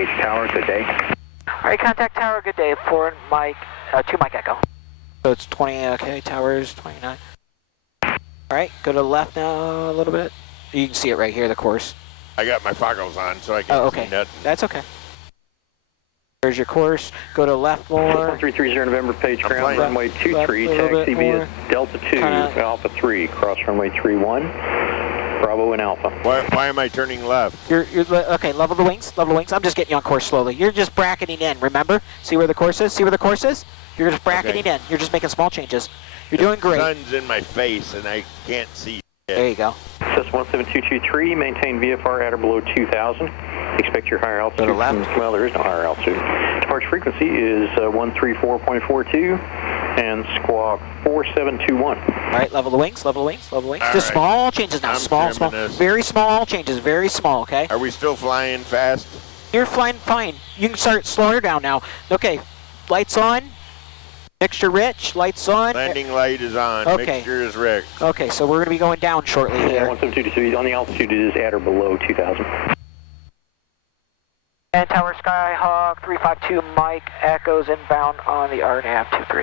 Page Tower, good day. All right, contact tower, good day. 4 Mike, 2 Mike Echo. So it's 20, okay, tower's 29. All right, go to the left now a little bit. You can see it right here, the course. I got my foggles on, so I can't see nothing. That's okay. There's your course. Go to the left more. 1330 November Page ground, runway 23, taxi via Delta 2, Alpha 3, cross runway 31, Bravo and Alpha. Why am I turning left? You're okay, level the wings, level the wings. I'm just getting you on course slowly. You're just bracketing in, remember? See where the course is? See where the course is? You're just bracketing in. You're just making small changes. You're doing great. The sun's in my face and I can't see. There you go. System 17223, maintain VFR at or below 2000. Expect your higher altitude. To the left. Well, there is no higher altitude. Departure frequency is 134.42 and squawk 4721. All right, level the wings, level the wings, level the wings. All Just right. small changes now. Small, very small changes, very small, okay? Are we still flying fast? You're flying fine. You can start slowing her down now. Okay, lights on. Mixture rich, lights on. Landing light is on. Okay. Mixture is rich. Okay, so we're going to be going down shortly here. 17223, on the altitude it is at or below 2000. And Tower Skyhawk 352 Mike Echoes inbound on the RNAV 23.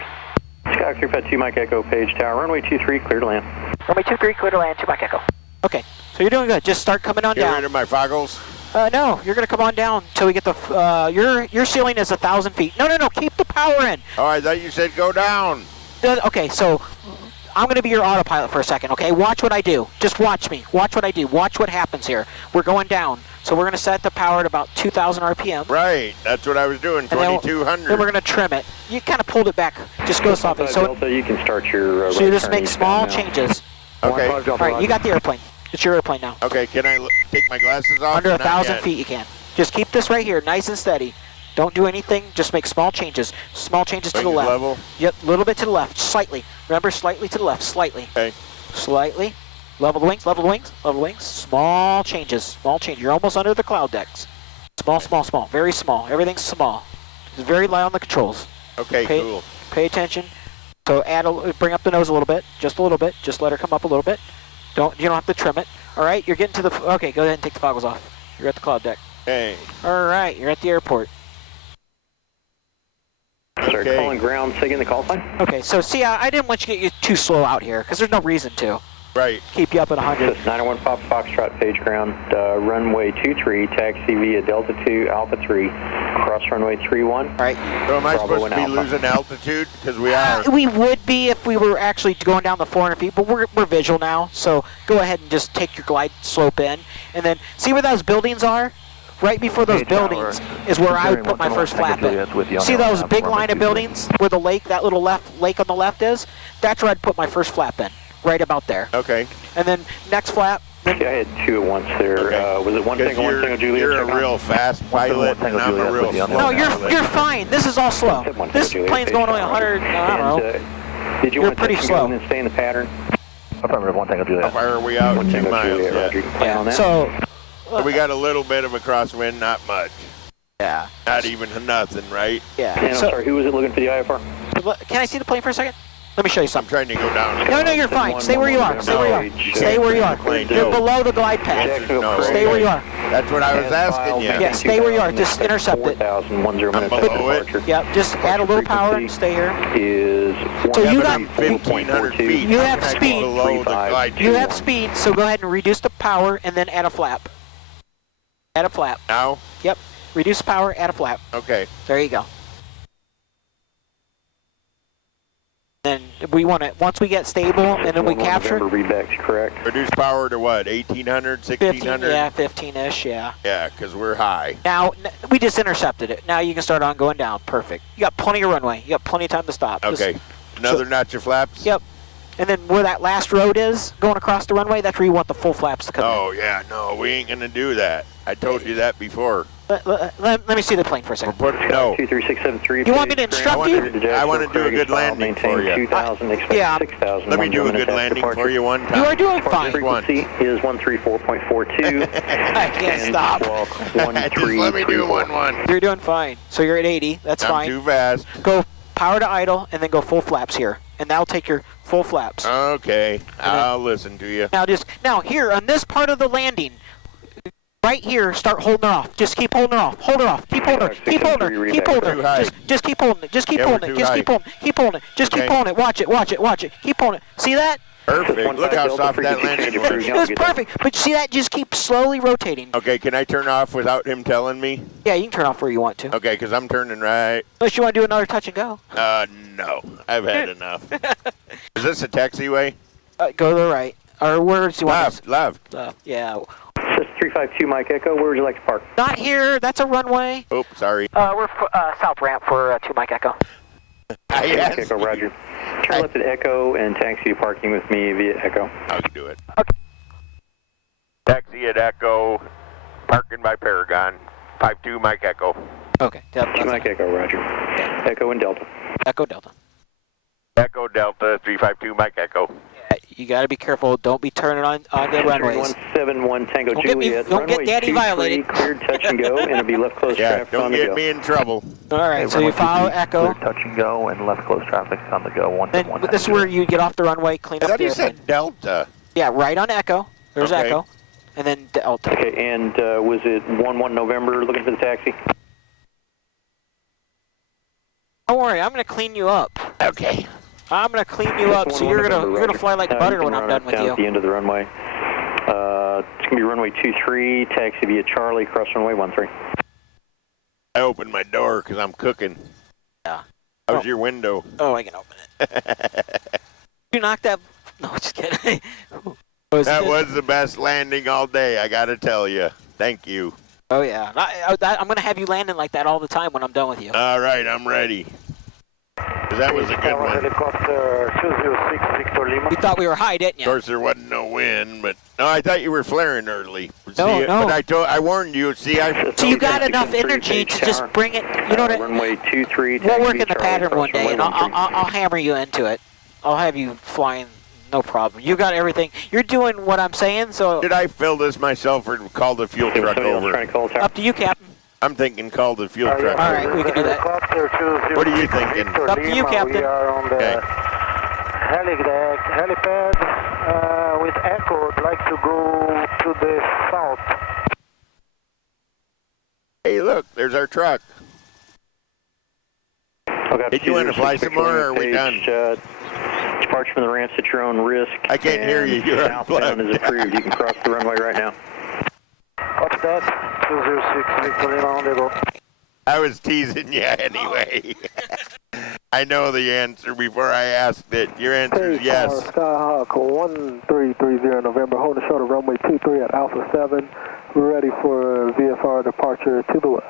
Skyhawk 352 Mike Echo, Page Tower, runway 23, clear to land. Runway 23, clear to land, 2 Mike Echo. Okay, so you're doing good. Just start coming on Get down. rid of my foggles? No, you're going to come on down until we get the, your ceiling is 1,000 feet. No, keep the power in. Oh, I thought you said go down. Okay, so I'm going to be your autopilot for a second, okay? Watch what I do. Just watch me. Watch what I do. Watch what happens here. We're going down. So we're going to set the power at about 2,000 RPM. Right, that's what I was doing, 2,200. Then we're going to trim it. You kind of pulled it back. Just go softly. So Delta, you can start your so you just make small changes. Okay. All right, you got the airplane. It's your airplane now. Okay, can I take my glasses off? Under 1,000 feet you can. Just keep this right here, nice and steady. Don't do anything, just make small changes. Small changes to the left. Level? Yep, a little bit to the left, slightly. Remember, slightly to the left, slightly. Okay. Slightly. Level the wings, level the wings, level the wings. Small changes, small changes. You're almost under the cloud decks. Small, very small. Everything's small. Just very light on the controls. Okay, cool. Pay attention. So bring up the nose a little bit, just a little bit. Just let her come up a little bit. You don't have to trim it. All right, you're getting to the, okay, go ahead and take the goggles off. You're at the cloud deck. Hey. All right, you're at the airport. Sorry, calling ground, say again the call sign. Okay, so see, I didn't want you to get too slow out here, because there's no reason to. Right. Keep you up at 100. This is 901 Pop Foxtrot, Page ground, runway 23, taxi via Delta 2, Alpha 3, cross runway 31. All right. So am I supposed to be losing altitude? Because we are. We would be if we were actually going down the 400 feet, but we're visual now, so go ahead and just take your glide slope in, and then see where those buildings are? Right before those buildings is where I would put my first flap in. See those big line of buildings where the lake, that little lake on the left is? That's where I'd put my first flap in, right about there. Okay. And then next flap. Then I had two at once there. Okay. Was it one Tango, one Tango Juliet? You're a real fast pilot, and I'm a real slow No, you're fine. This is all slow. This plane's going only 100, I don't know. Did you You're want pretty to slow. and stay in the pattern? Affirmative, one Tango Juliet. How far are we out? 2 miles. Yeah. So we got a little bit of a crosswind, not much. Yeah. Not even nothing, right? Yeah. And I'm sorry, who was it looking for the IFR? Can I see the plane for a second? Let me show you I'm something. trying to go down. No, you're fine. Stay where you are. Stay where you are. Stay where you are. You're below the glide path. Stay where you are. That's what I was asking you. Yeah, stay where you are. Just intercept it. 4,010 minutes of departure. Yeah, just add a little power and stay here. Is So you got 1,500 feet. You have speed. Below the glide You have speed, so go ahead and reduce the power and then add a flap. Add a flap. Now? Yep. Reduce power, add a flap. Okay. There you go. Then we want to, once we get stable and then we capture. Readbacks, correct. Reduce power to what, 1,800, 1,600? Yeah, 15-ish, yeah. Yeah, because we're high. Now, we just intercepted it. Now you can start on going down. Perfect. You got plenty of runway. You got plenty of time to stop. Okay. Another notch of flaps? Yep. And then where that last road is, going across the runway, that's where you want the full flaps to come in. Oh, yeah, no, we ain't going to do that. I told you that before. Let me see the plane for a second. No. 23673. You want me to instruct you? I want to do a good landing for you. 2,000, expect Yeah. 6,000. Let me do a good landing for you one time. You are doing fine. Frequency is 134.42. I can't stop. Just let me do 1-1. You're doing fine. So you're at 80. That's I'm fine. too fast. Go power to idle and then go full flaps here. And that'll take your full flaps. Okay. I'll listen to you. Now here on this part of the landing, right here, start holding her off. Just keep holding her off. Hold her off. Keep holding her. Keep holding her. Keep holding her. Just keep holding it. Just keep holding it. Just keep holding it. Keep holding it. Just keep holding it. Watch it. Watch it. Watch it. Keep holding it. See that? Perfect. Look how soft that landing was. It was perfect. But see that? Just keep slowly rotating. Okay, can I turn off without him telling me? Yeah, you can turn off where you want to. Okay, because I'm turning right. Unless you want to do another touch and go. No. I've had enough. Is this a taxiway? Go to the right. Or where do you want Left, left. Yeah. This is 352 Mike Echo. Where would you like to park? Not here. That's a runway. Oops, sorry. We're south ramp for 2 Mike Echo. Yes. Mike Echo, Roger. Turn left at Echo and taxi to parking with me via Echo. I'll do it. Okay. Taxi at Echo, parking by Paragon, 52 Mike Echo. Okay. 2 Mike Echo, Roger. Yeah. Echo and Delta. Echo Delta. Echo Delta, 352 Mike Echo. Yeah, you got to be careful. Don't be turning on the runways. 171 Tango Juliet. Don't get Daddy violated. Cleared touch and go, and it'll be left close traffic on the go. Don't get me in trouble. All right, so you follow Echo. Clear touch and go and left close traffic on the go. Then this is where you get off the runway, clean I up thought the you airplane. said Delta. Yeah, right on Echo. There's Okay. Echo. And then Delta. Okay, and was it 1-1 November looking for the taxi? Don't worry, I'm gonna clean you up. Okay. I'm gonna clean you up, so you're gonna fly like butter when I'm done with you. At the end of the runway. It's gonna be runway 23, taxi via Charlie, cross runway 13. I opened my door because I'm cooking. Yeah. How's your window? Oh, I can open it. You knocked that? No, just kidding. That was the best landing all day, I gotta tell you. Thank you. Oh yeah, I'm gonna have you landing like that all the time when I'm done with you. All right, I'm ready. 'Cause that was a good one. Helicopter 206 Victor Lima. You thought we were high, didn't Of you? course, there wasn't no wind, but no, I thought you were flaring early. No, See, no. But I warned you. See, So you got enough energy to just bring it. You know what? Runway 23, We'll work in the pattern one day, and I'll hammer you into it. I'll have you flying, no problem. You got everything. You're doing what I'm saying, so Did I fill this myself or call the fuel truck over? up to you, Captain. I'm thinking call the fuel truck All right, over. we can do that. Helicopter 206 What are you thinking? Victor Up to you, Lima. Captain. We are on the Okay. helipad with Echo. I'd like to go to the south. Hey, look, there's our truck. Hey, do you want to fly some more, or are we done? Departure from the ramps at your own risk. I can't hear you. You're southbound is approved. You can cross the runway right now. What's that? 206 Victor Lima on the go. I was teasing you anyway. I know the answer before I asked it. Your answer is yes. Skyhawk 1330 November, holding short of runway 23 at Alpha 7. We're ready for VFR departure to the west.